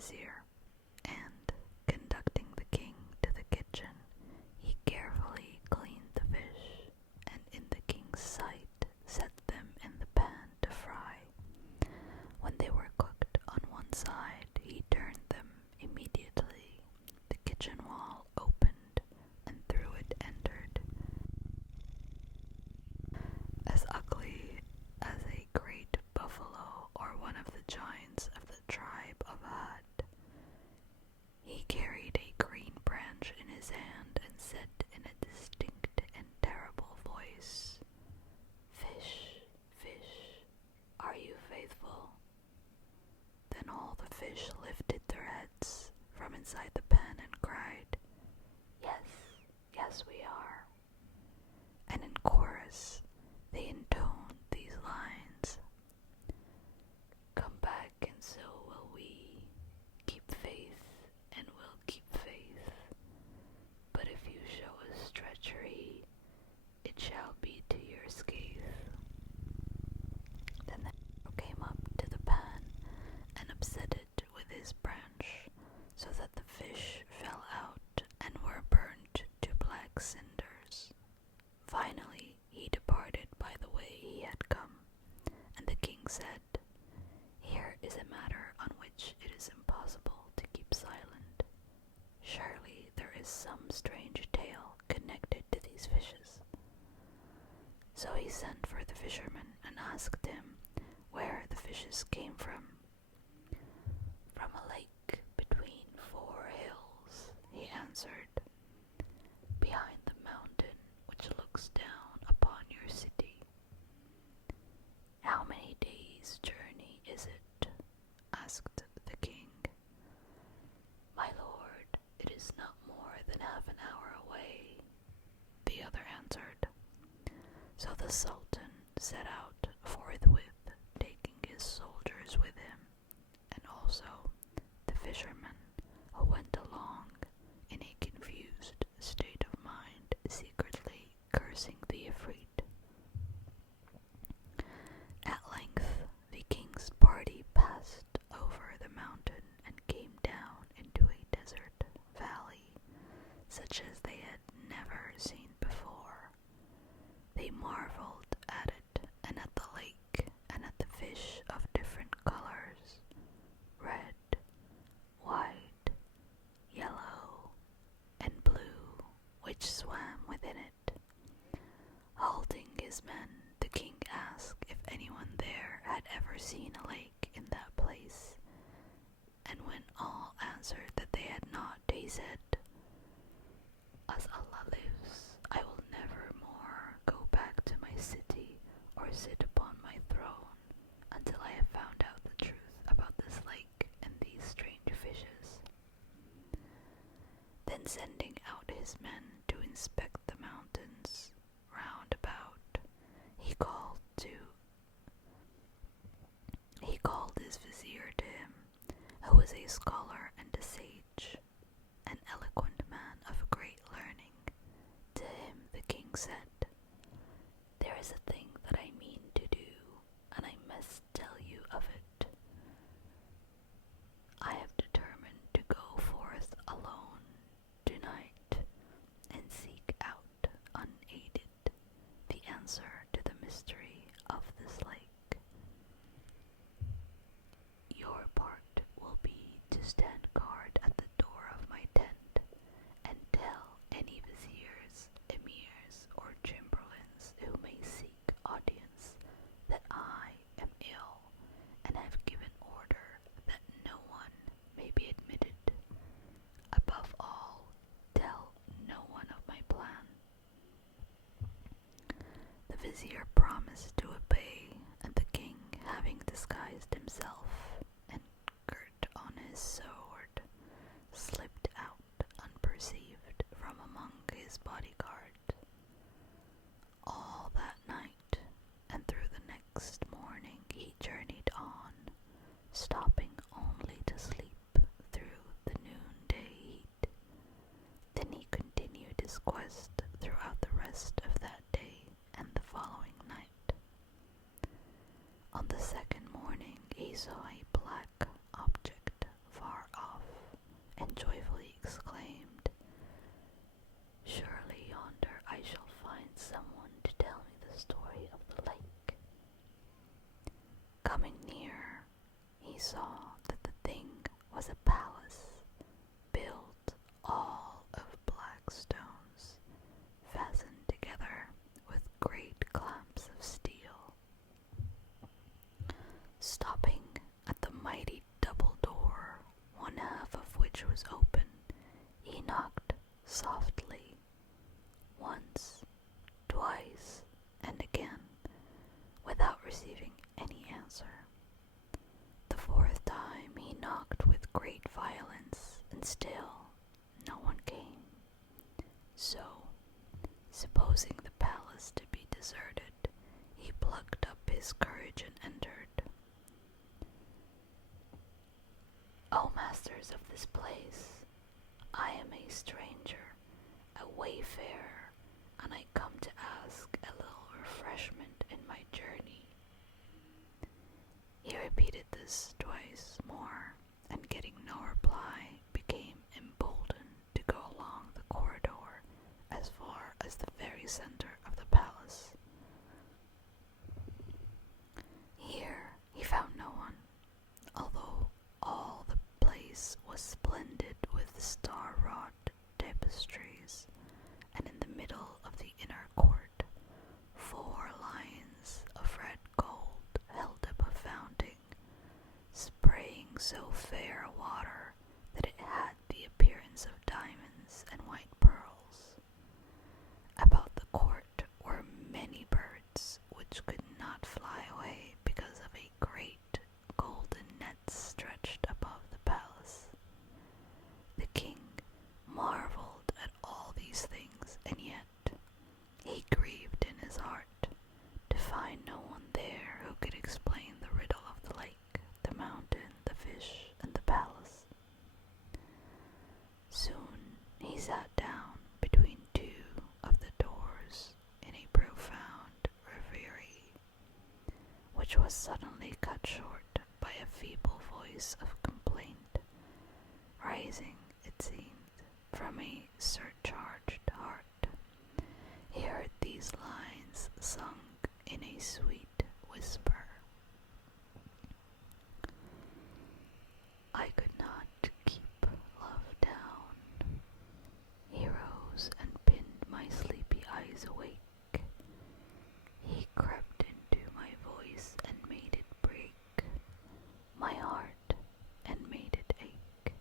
vizier, and, conducting the king to the kitchen, he carefully cleaned the fish, and in the king's sight set them in the pan to fry. When they were cooked on one side, he turned them immediately. The kitchen wall opened, and through it entered, as ugly as a great buffalo or one of the giants of the tribe of Had. He carried a green branch in his hand and said in a distinct and terrible voice, "Fish, fish, are you faithful?" Then all the fish lifted their heads from inside the pan and cried, "Yes, yes we are." And in chorus they intoned these lines, "Come back and so will we, keep faith and we'll keep faith, but if you show us treachery, it shall be to your scathe." Then the hero came up to the pan and upset it with his branch, so that the fish fell out and were burnt to black cinders. Finally he departed by the way he had come, and the king said, "Here is a matter on which it is impossible to keep silent. Surely there is some strange tale connected to these fishes." So he sent for the fisherman and asked him where the fishes came from. "From a lake between 4 hills," he answered, "behind the mountain which looks down upon your city." "How many days' journey is it?" asked the king. "My lord, it is not more than half an hour away," the other answered. So the sultan set out forthwith, taking his soldiers with him, and also the fisherman, who went along in a confused state of mind, secretly cursing the Ifrit. At length the king's party passed over the mountain and came down into a desert valley, such as they had never seen before. They marveled at it, and at the lake, and at the fish of different colors, red, white, yellow, and blue, which swam within it. Halting his men, the king asked if anyone there had ever seen a lake in that place, and when all answered that they had not, he said, "As Allah lives, I will never more go back to my city or sit upon my throne until I have found out the truth about this lake and these strange fishes." Then sending out his men to inspect the mountains round about, he called his vizier to him, who was a scholar and a sage, an eloquent man of great learning. To him the king said, "There is a thing that I mean to do, and I must tell you of it. I have determined to go forth alone tonight and seek out unaided the answer to the mystery of this lake. Your part will be to stand guard at the door of my tent and tell any viziers, emirs, or chamberlains who may seek audience that I am ill and have given order that no one may be admitted. Above all, tell no one of my plan." The vizier promised to obey, and the king, having disguised himself and girt on his sword, slipped out unperceived from among his bodyguard. All that night and through the next morning he journeyed on, stopping only to sleep through the noonday heat. Then he continued his quest throughout the rest of that day and the following night. On the second morning he saw a black object far saw that the thing was a palace built all of black stones, fastened together with great clamps of steel. Stopping at the mighty double door, one half of which was open, he knocked softly, once, twice, and again, without receiving any answer. The fourth time he knocked with great violence, and still no one came. So, supposing the palace to be deserted, he plucked up his courage and entered. "O masters of this place, I am a stranger, a wayfarer, and I come to ask a little refreshment in my journey." He repeated this twice more, and getting no reply, became emboldened to go along the corridor as far as the very center of the palace. Here he found no one, although all the place was splendid with star-wrought tapestries, and in the middle of the inner court, 4 lions of red gold held up a fountain, spraying so fair a water that it had the appearance of diamonds and white pearls. About the court were many birds which could not fly away because of a great golden net stretched above the palace. The king marveled at all these things, and yet he grieved in his heart to find no one there who could explain the riddle of the lake, the mountain, the fish, and the palace. Soon he sat down between 2 of the doors in a profound reverie, which was suddenly cut short by a feeble voice of complaint, rising, it seemed, from a surcharged heart. He heard these lines sung in a sweet whisper: "I could not keep love down. He rose and pinned my sleepy eyes awake. He crept into my voice and made it break my heart and made it ache.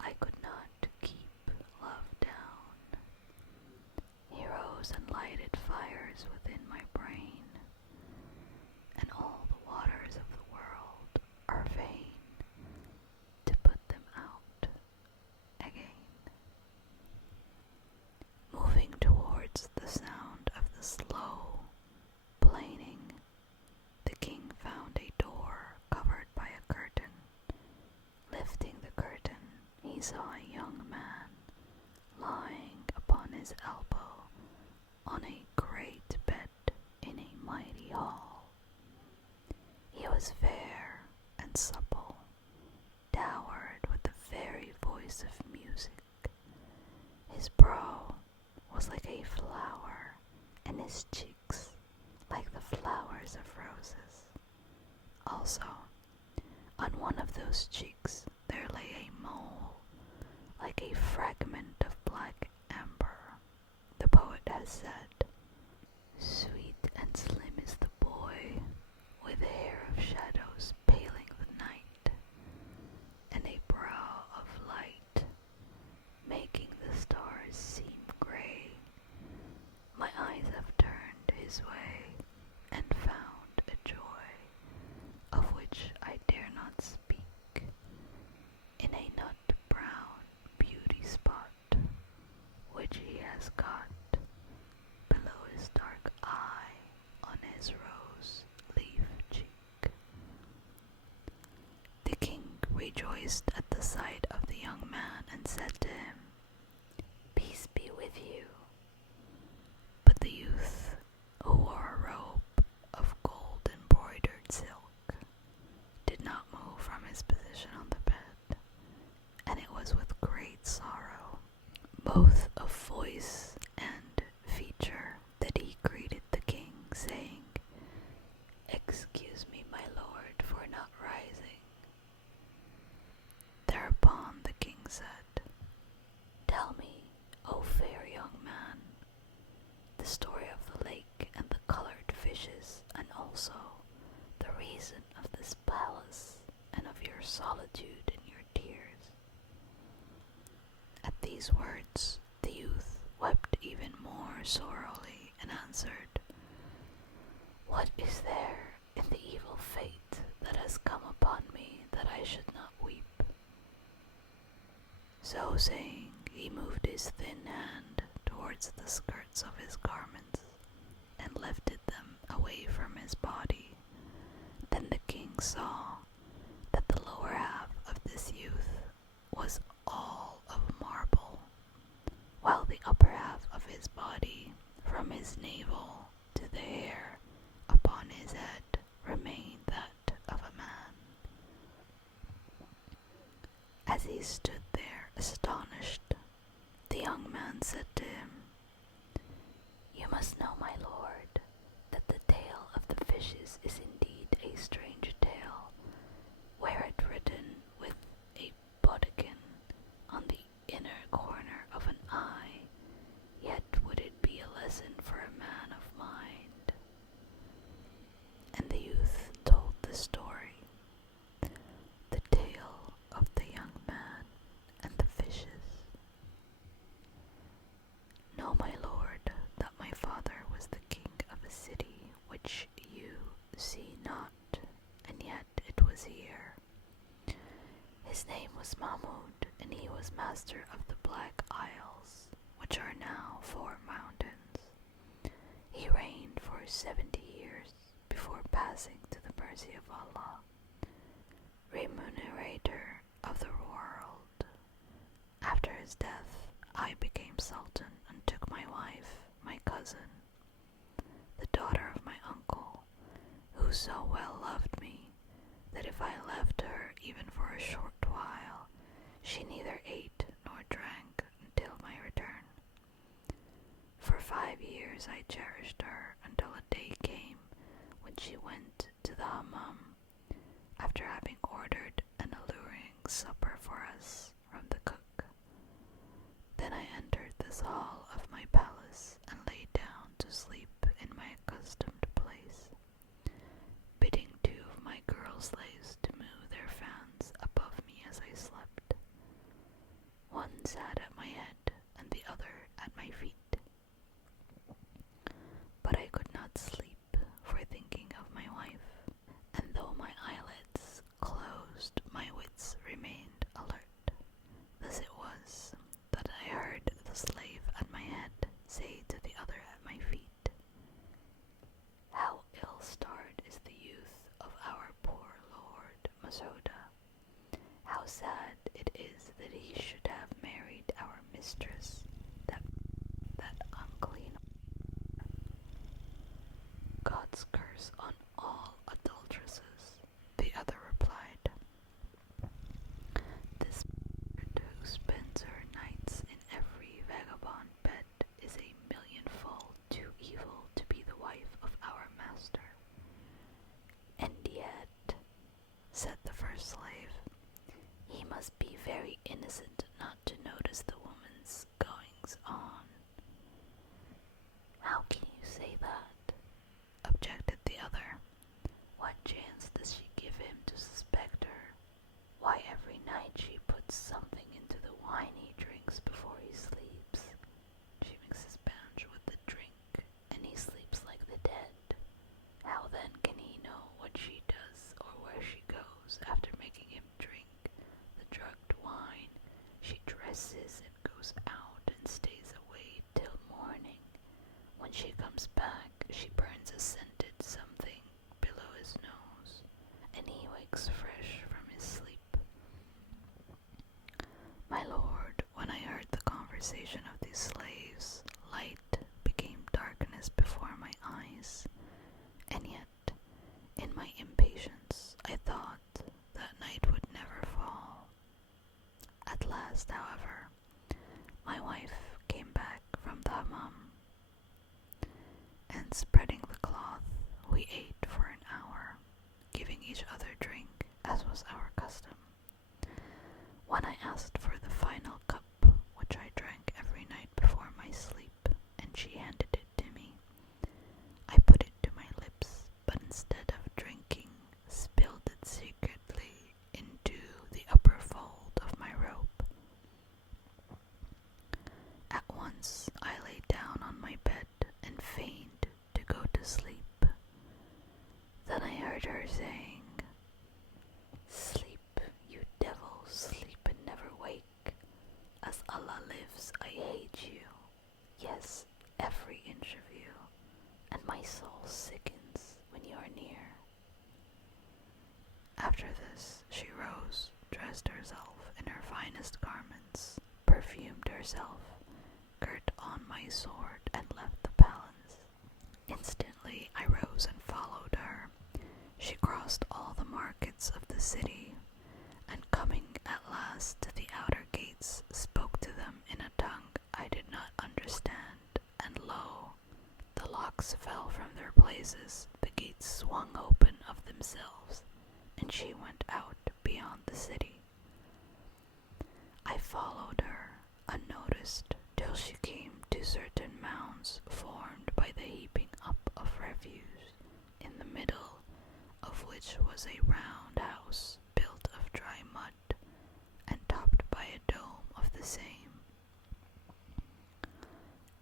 I could not keep love down. He rose and lighted fires within my brain, and all the waters of the world are vain to put them out again." Moving towards the sound of the slow planing, the king found a door covered by a curtain. Lifting the curtain, he saw a young man lying upon his elbow on a great bed in a mighty hall. He was fair and supple, dowered with the very voice of music. His brow was like a flower, and his cheeks like the flowers of roses. Also, on one of those cheeks there lay a mole, like a fragment of black amber. The poet has said, "Sweet and slim is the boy, with hair of shadows paling the night, and a brow of light, making the stars seem gray. My eyes have turned his way, and found a joy, of which I dare not speak, in a nut-brown beauty spot, which he has got below his dark eye on his rose-leaf cheek." The king rejoiced at the sight of the young man and said to him, "Peace be with you." But the youth, who wore a robe of gold-embroidered silk, did not move from his position on the bed, and it was with great sorrow, both of voice and feature, that he greeted the king, saying, "Excuse me, my lord, for not rising solitude and your tears." At these words, the youth wept even more sorrowfully and answered, "What is there in the evil fate that has come upon me that I should not weep?" So saying, he moved his thin hand towards the skirts of his garments and lifted them away from his body. Then the king saw that the lower half of this youth was all of marble, while the upper half of his body, from his navel to the hair upon his head, remained that of a man. As he stood there astonished, the young man said to him, "You must know, my lord, that the tale of the fishes is indeed a strange tale, were it written with a bodkin on the inner corner of an eye, yet would it be a lesson for a man of mind." And the youth told the story, the tale of the young man and the fishes. "Know, my lord, that my father was the king of a city which you see not, and yet it was here. His name was Mahmud, and he was master of the Black Isles, which are now 4 mountains. He reigned for 70 years before passing to the mercy of Allah, remunerator of the world. After his death, I became sultan and took my wife, my cousin, the daughter of my uncle, who so well loved me that if I left her even for a short while, she neither ate nor drank until my return. For 5 years I cherished her until a day came when she went to the hammam, after having ordered an alluring supper for us from the cook. Then I entered this hall of my palace and lay down to sleep in my accustomed place, bidding 2 of my girl slaves to move their fans above me as I slept. One sat at my head and the other at my feet. But I could not sleep for thinking of my wife, and though my eyelids closed, my wits remained alert. Thus it was that I heard the slave at my head say to the other at my feet, "How ill-starred is the youth of our poor lord Masouda. How sad it is that he should have married our mistress, that unclean. God's curse on all adulteresses." The other replied, "This bird who spends her nights in every vagabond bed is a millionfold too evil to be the wife of our master." "And yet," said the first slave, "he must be very innocent not to notice the woman's goings on." "How can you say that?" objected the other. "What chance does she give him to suspect her? Why, every night she puts something into the wine he drinks before he sleeps. She mixes punch with the drink, and he sleeps like the dead. How then can he know what she does or where she goes after making him drink the drugged wine? She dresses and goes out and stays away till morning. When she comes back, she burns a scented something below his nose, and he wakes fresh from his sleep." My lord, when I heard the conversation of these slaves, light became darkness before my eyes, and yet, in my impatience, I thought that night would never fall. At last, however, my wife came back from the hammam, and spreading the cloth, we ate for an hour, giving each other drink as was our custom. When I asked for the final cup, which I drank every night before my sleep, and she handed it to me, I put it to my lips, but instead of drinking, spilled it secretly into her, saying, "Sleep, you devil, sleep and never wake. As Allah lives, I hate you. Yes, every inch of you, and my soul sickens when you are near." After this, she rose, dressed herself in her finest garments, perfumed herself, girt on my sword, and left the palace. Instantly I rose and followed her. She crossed all the markets of the city, and coming at last to the outer gates, spoke to them in a tongue I did not understand, and lo, the locks fell from their places, the gates swung open of themselves, and she went out beyond the city. I followed her, unnoticed, till she came to certain mounds formed by the heaping up of refuse, in the middle of which was a round house built of dry mud, and topped by a dome of the same.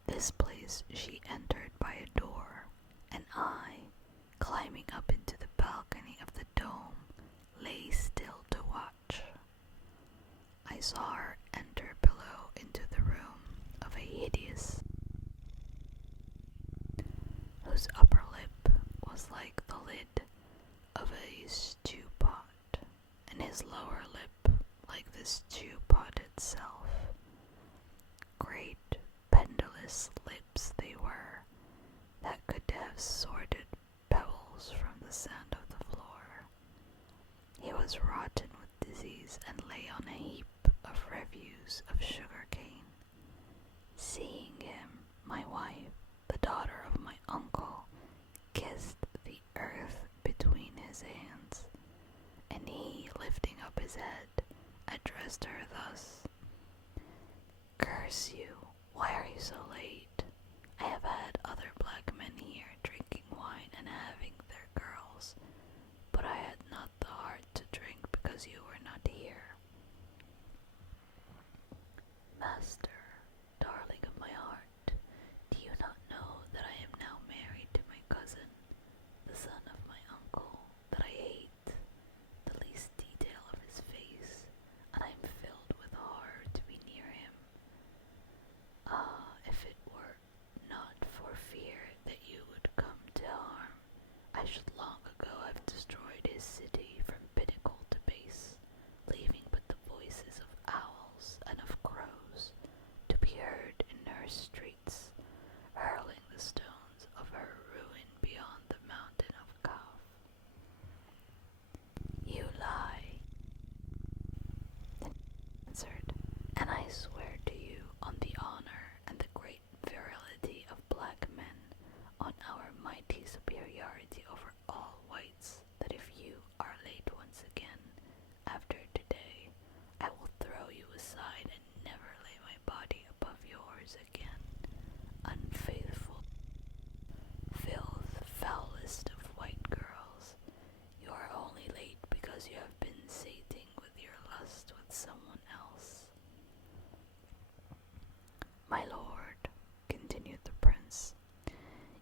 This place she entered by a door, and I, climbing up into the balcony of the dome, lay still to watch. I saw her enter below into the room of a hideous, whose upper lip was like the lid of a stew pot, and his lower lip like the stew pot itself. Great, pendulous lips they were, that could have sorted pebbles from the sand of the floor. He was rotten with disease and lay on a heap of refuse of sugar cane. Seeing him, my wife, the daughter of my uncle, kissed the earth between his hands, and he, lifting up his head, addressed her thus: "Curse you, why are you so late? I have had other black men here drinking wine and having their girls, but I had not the heart to drink because you were not here. Master, darling of my heart, do you not know that I am now married to my cousin, the son of my uncle, that I hate the least detail of his face, and I am filled with horror to be near him? Ah, if it were not for fear that you would come to harm, I should long ago have destroyed his city from pinnacle to base, leaving but the voices of owls and of crows to be heard in her streets, hurling the stones of her ruin beyond the mountain of Kaf." "You lie," answered, "and I swear to you on the honor and the great virility of black men, on our mighty superiority over all whites, that if you are late once again, after today, I will throw you aside and never lay my body above yours again. Unfaithful, filth, foulest of white girls, you are only late because you have been sating with your lust with someone else." "My lord," continued the prince,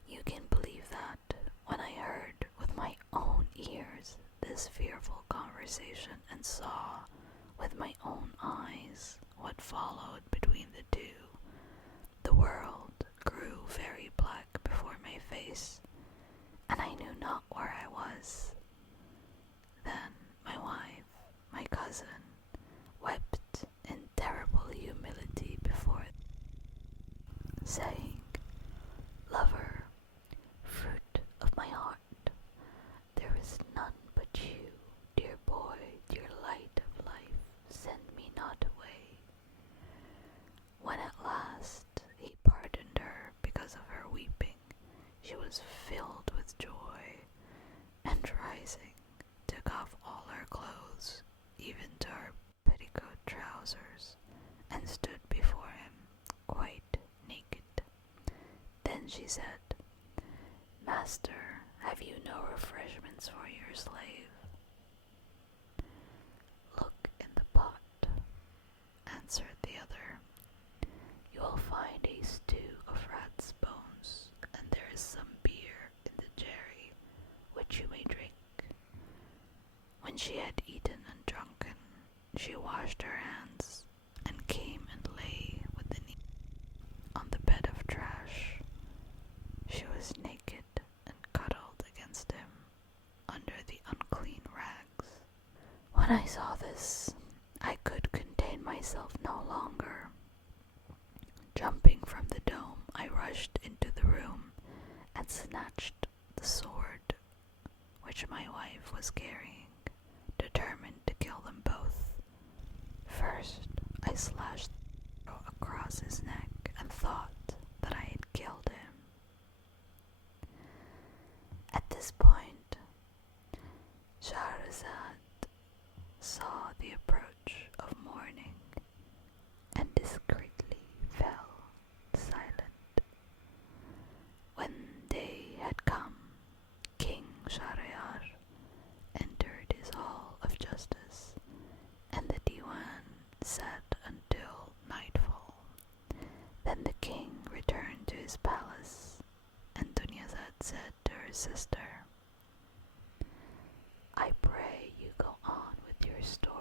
"you can believe that when I heard with my own ears this fearful conversation and saw with my own eyes what followed between the two, the world grew very black before my face, and I knew not where I was. Then my wife, my cousin, wept in terrible humility before it, saying, 'Lover, fruit of my heart, there is none but you, dear boy, dear light of life, send me not away.' When at last he pardoned her because of her weeping, she was filled with joy, and rising, took off all her clothes, even to her petticoat trousers, and stood before him quite naked. Then she said, 'Master, have you no refreshments for your slave?' 'Look in the pot,' answered the other. 'You will find a stew of rat's bones, and there is some beer in the jerry, which you may drink, she had eaten and drunken, she washed her hands and came and lay with the knee on the bed of trash. She was naked and cuddled against him under the unclean rags. When I saw this, I could contain myself no longer. Jumping from the dome, I rushed into the room and snatched the sword which my wife was carrying, determined to kill them both. First, I slashed the arrow across his neck and thought that I had killed him. At this point, Shahrazad saw the approach of morning and discreetly fell silent. When day had come, King Shahryar entered his hall of justice, and the diwan sat until nightfall. Then the king returned to his palace, and Dunyazad said to her sister, "I pray you go on with your story.